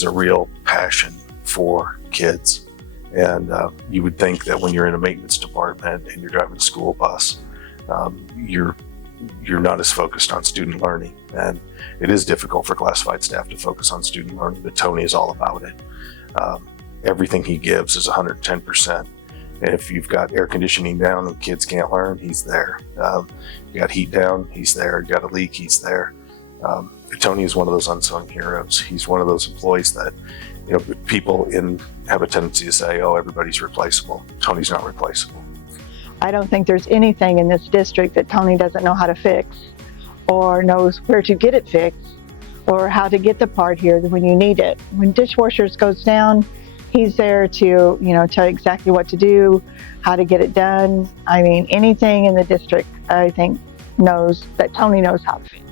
has a real passion for kids. And you would think that when you're in a maintenance department and you're driving a school bus, you're not as focused on student learning. And it is difficult for classified staff to focus on student learning, but Tony is all about it. Everything he gives is 110%. And if you've got air conditioning down and kids can't learn, he's there. You got heat down, he's there. You got a leak, he's there. Tony is one of those unsung heroes. He's one of those employees that, people have a tendency to say, oh, everybody's replaceable. Tony's not replaceable. I don't think there's anything in this district that Tony doesn't know how to fix, or knows where to get it fixed, or how to get the part here when you need it. When dishwashers goes down, he's there to, tell you exactly what to do, how to get it done. I mean, anything in the district, I think, knows that Tony knows how to fix.